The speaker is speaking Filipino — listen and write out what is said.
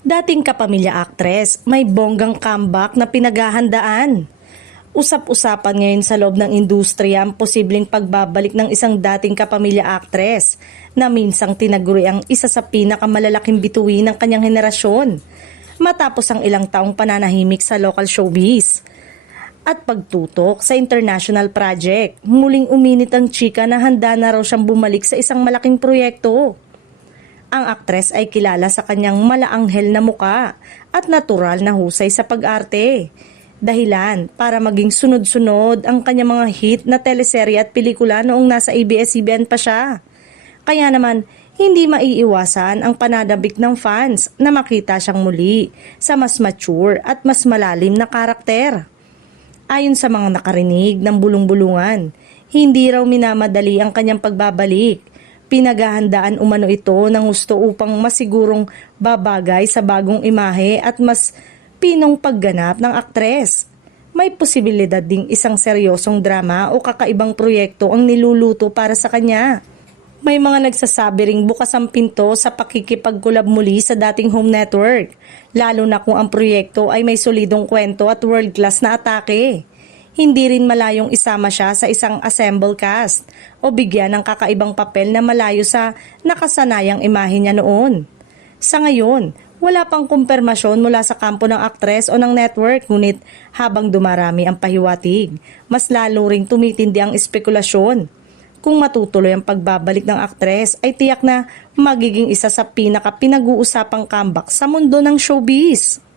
Dating kapamilya actress, may bonggang comeback na pinaghahandaan. Usap-usapan ngayon sa loob ng industriya ang posibleng pagbabalik ng isang dating kapamilya actress na minsang tinaguri ang isa sa pinakamalalaking bituin ng kanyang henerasyon matapos ang ilang taong pananahimik sa local showbiz. At pagtutok sa international project, muling uminit ang chika na handa na raw siyang bumalik sa isang malaking proyekto. Ang aktres ay kilala sa kanyang malaanghel na muka at natural na husay sa pag-arte. Dahilan para maging sunod-sunod ang kanyang mga hit na teleserye at pelikula noong nasa ABS-CBN pa siya. Kaya naman, hindi maiiwasan ang pananabik ng fans na makita siyang muli sa mas mature at mas malalim na karakter. Ayon sa mga nakarinig ng bulong-bulungan, hindi raw minamadali ang kanyang pagbabalik. Pinaghahandaan umano ito ng gusto upang masigurong babagay sa bagong imahe at mas pinong pagganap ng aktres. May posibilidad ding isang seryosong drama o kakaibang proyekto ang niluluto para sa kanya. May mga nagsasabi ring bukas ang pinto sa pakikipagkulab muli sa dating Home Network, lalo na kung ang proyekto ay may solidong kwento at world-class na atake. Hindi rin malayong isama siya sa isang ensemble cast o bigyan ng kakaibang papel na malayo sa nakasanayang imahe niya noon. Sa ngayon, wala pang kumpirmasyon mula sa kampo ng aktres o ng network, ngunit habang dumarami ang pahiwatig, mas lalo ring tumitindi ang espekulasyon. Kung matutuloy ang pagbabalik ng aktres ay tiyak na magiging isa sa pinaka-pinag-uusapang comeback sa mundo ng showbiz.